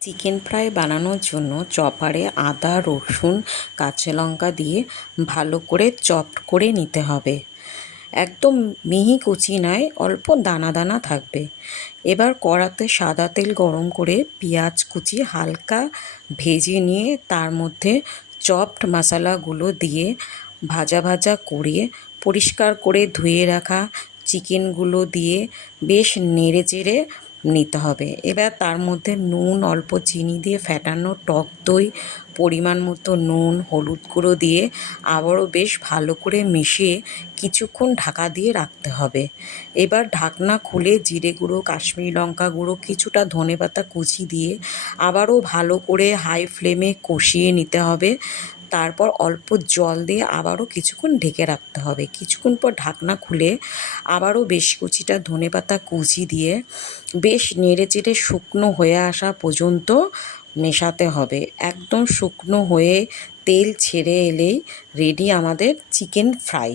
Chicken fry বানানোর জন্য চপারে আদা রসুন কাঁচা লঙ্কা দিয়ে ভালো করে চপ করে নিতে হবে। একদম মিহি কুচি নয়, অল্প দানা দানা থাকবে। এবার কড়াতে সাদা তেল গরম করে পেঁয়াজ কুচি হালকা ভেজে নিয়ে তার মধ্যে চপড মশলাগুলো দিয়ে ভাজা ভাজা করে পরিষ্কার করে ধুয়ে রাখা চিকেনগুলো দিয়ে বেশ নেড়ে চেড়ে নিতে হবে। এবার তার মধ্যে নুন, অল্প চিনি দিয়ে ফ্যাটানো টক দই, পরিমাণ মতো নুন, হলুদ গুঁড়ো দিয়ে আবারও বেশ ভালো করে মিশিয়ে কিছুক্ষণ ঢাকা দিয়ে রাখতে হবে। এবার ঢাকনা খুলে জিরে গুঁড়ো, কাশ্মীরি লঙ্কা গুঁড়ো, কিছুটা ধনেপাতা কুচি দিয়ে আবারও ভালো করে হাই ফ্লেমে কষিয়ে নিতে হবে। তারপর অল্প জল দিয়ে আবারও কিছুক্ষণ ঢেকে রাখতে হবে। কিছুক্ষণ পর ঢাকনা খুলে আবারও বেশ কিছুটা ধনেপাতা কুচি দিয়ে বেশ নেড়েচেড়ে শুকনো হয়ে আসা পর্যন্ত মেশাতে হবে। একদম শুকনো হয়ে তেল ছেড়ে এলেই রেডি আমাদের চিকেন ফ্রাই।